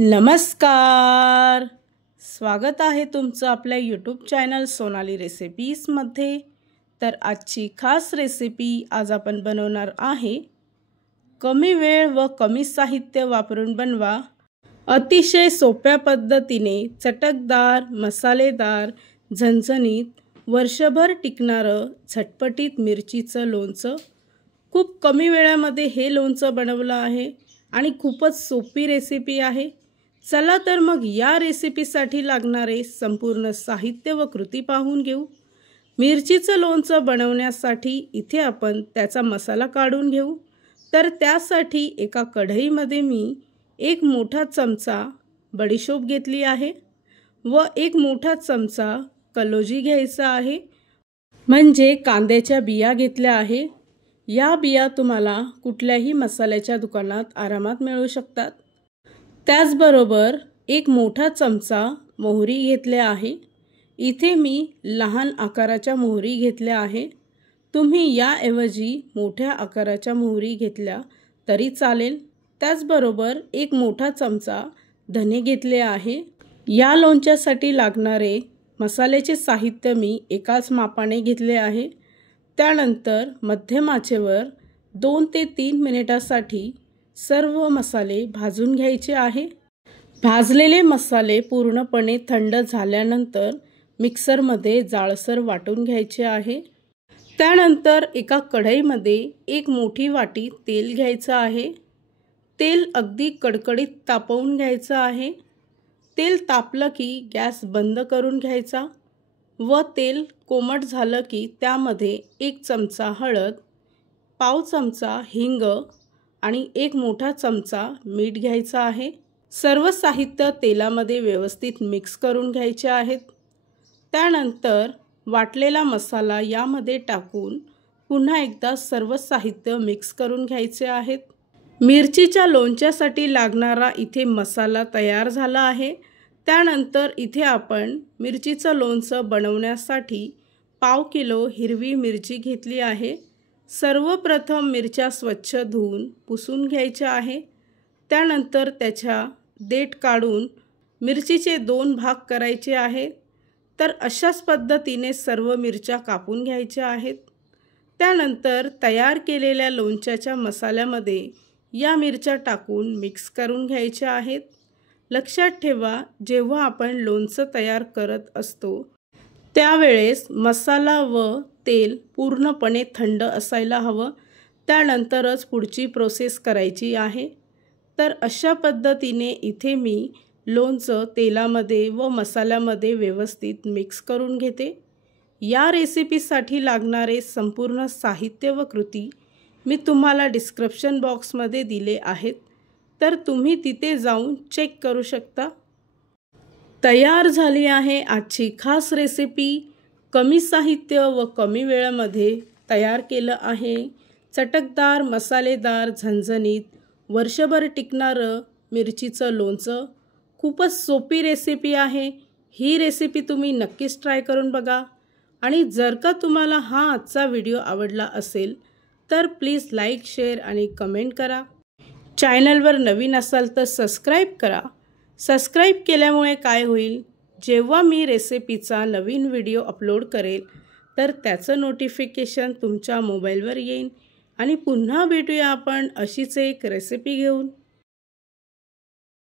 नमस्कार, स्वागत आहे तुमचं आपल्या यूट्यूब चॅनल सोनाली रेसिपीजमध्ये। तर आजची खास रेसिपी आज आपण बनवणार आहे। कमी वेळ व कमी साहित्य वापरून बनवा अतिशय सोप्या पद्धतीने चटकदार, मसालेदार, झणझणीत, वर्षभर टिकणारं झटपटीत मिरचीचं लोणचं। खूप कमी वेळामध्ये हे लोणचं बनवलं आहे आणि खूपच सोपी रेसिपी आहे। चला तर मग या रेसिपीसाठी लागणारे संपूर्ण साहित्य व कृती पाहून घेऊ। मिरचीचं लोणचं बनवण्यासाठी इथे आपण त्याचा मसाला काढून घेऊ। तर त्यासाठी एका कढईमध्ये मी एक मोठा चमचा बडीशोप घेतली आहे व एक मोठा चमचा कलोजी घ्यायचा आहे, म्हणजे कांद्याच्या बिया घेतल्या आहे। या बिया तुम्हाला कुठल्याही मसाल्याच्या दुकानात आरामात मिळू शकतात। त्याचबरोबर एक मोठा चमचा मोहरी घेतले आहे। इथे मी लहान आकाराच्या मोहरी घेतल्या आहे। तुम्ही याऐवजी मोठ्या आकाराच्या मोहरी घेतल्या तरी चालेल। त्याचबरोबर एक मोठा चमचा धने घेतले आहे। या लोणच्यासाठी लागणारे मसाल्याचे साहित्य मी एकाच मापाने घेतले आहे। त्यानंतर मध्यम आचेवर 2 ते 3 मिनिटांसाठी सर्व मसाले भाजून घ्यायचे आहे। भाजलेले मसाले पूर्णपणे थंड झाल्यानंतर मिक्सरमध्ये जाळसर वाटून घ्यायचे आहे। त्यानंतर एका कढईमध्ये एक मोठी वाटी तेल घ्यायचं आहे। तेल अगदी कडकडीत तापवून घ्यायचं आहे। तेल तापलं की गॅस बंद करून घ्यायचा व तेल कोमट झालं की त्यामध्ये 1 चमचा हळद, पाव चमचा हिंग आणि 1 मोठा चमचा मीठ घ्यायचं आहे। सर्व साहित्य तेलामध्ये व्यवस्थित मिक्स करून घ्यायचे आहेत। त्यानंतर वाटलेला मसाला यामध्ये टाकून पुन्हा एकदा सर्व साहित्य मिक्स करून घ्यायचे आहेत। मिरचीच्या लोणच्यासाठी लागणारा इथे मसाला तयार झाला आहे। त्यानंतर इथे आपण मिरचीचं लोणचं बनवण्यासाठी पाव किलो हिरवी मिरची घेतली आहे। सर्वप्रथम मिरच्या स्वच्छ धुवून पुसून घ्यायच्या आहे। त्यानंतर त्याच्या देठ काढून मिरचीचे 2 भाग करायचे आहेत। तर अशाच पद्धतीने सर्व मिरच्या कापून घ्यायच्या आहेत। त्यानंतर तयार केलेल्या लोणच्याच्या मसाल्यामध्ये या मिरच्या टाकून मिक्स करून घ्यायच्या आहेत। लक्षात ठेवा, जेव्हा आपण लोणचं तयार करत असतो त्यावेळेस मसाला व तेल पूर्णपणे थंड असायला हवं, त्यानंतरच पुढची प्रोसेस करायची आहे। तर अशा पद्धतीने इथे मी लोणचं तेलामध्ये व मसाल्यामध्ये व्यवस्थित मिक्स करून घेते। या रेसिपीसाठी लागणारे संपूर्ण साहित्य व कृती मी तुम्हाला डिस्क्रिप्शन बॉक्समध्ये दिले आहेत, तर तुम्ही तिथे जाऊन चेक करू शकता। तयार झाली आहे आजची खास रेसिपी। कमी साहित्य व कमी वेळामध्ये तयार केलं आहे चटकदार, मसालेदार, झणझणीत, वर्षभर टिकणारं मिरचीचं लोणचं। खूपच सोपी रेसिपी आहे। ही रेसिपी तुम्ही नक्कीच ट्राय करून बघा आणि जर का तुम्हाला हा आजचा व्हिडिओ आवडला असेल तर प्लीज लाईक, शेअर आणि कमेंट करा। चॅनलवर नवीन असाल तर सबस्क्राईब करा। सबस्क्राईब केल्यामुळे काय होईल, जेव्हा मी रेसिपीचा नवीन व्हिडिओ अपलोड करेल तर त्याचं नोटिफिकेशन तुमच्या मोबाईलवर येईल। आणि पुन्हा भेटूया आपण अशीच एक रेसिपी घेऊन।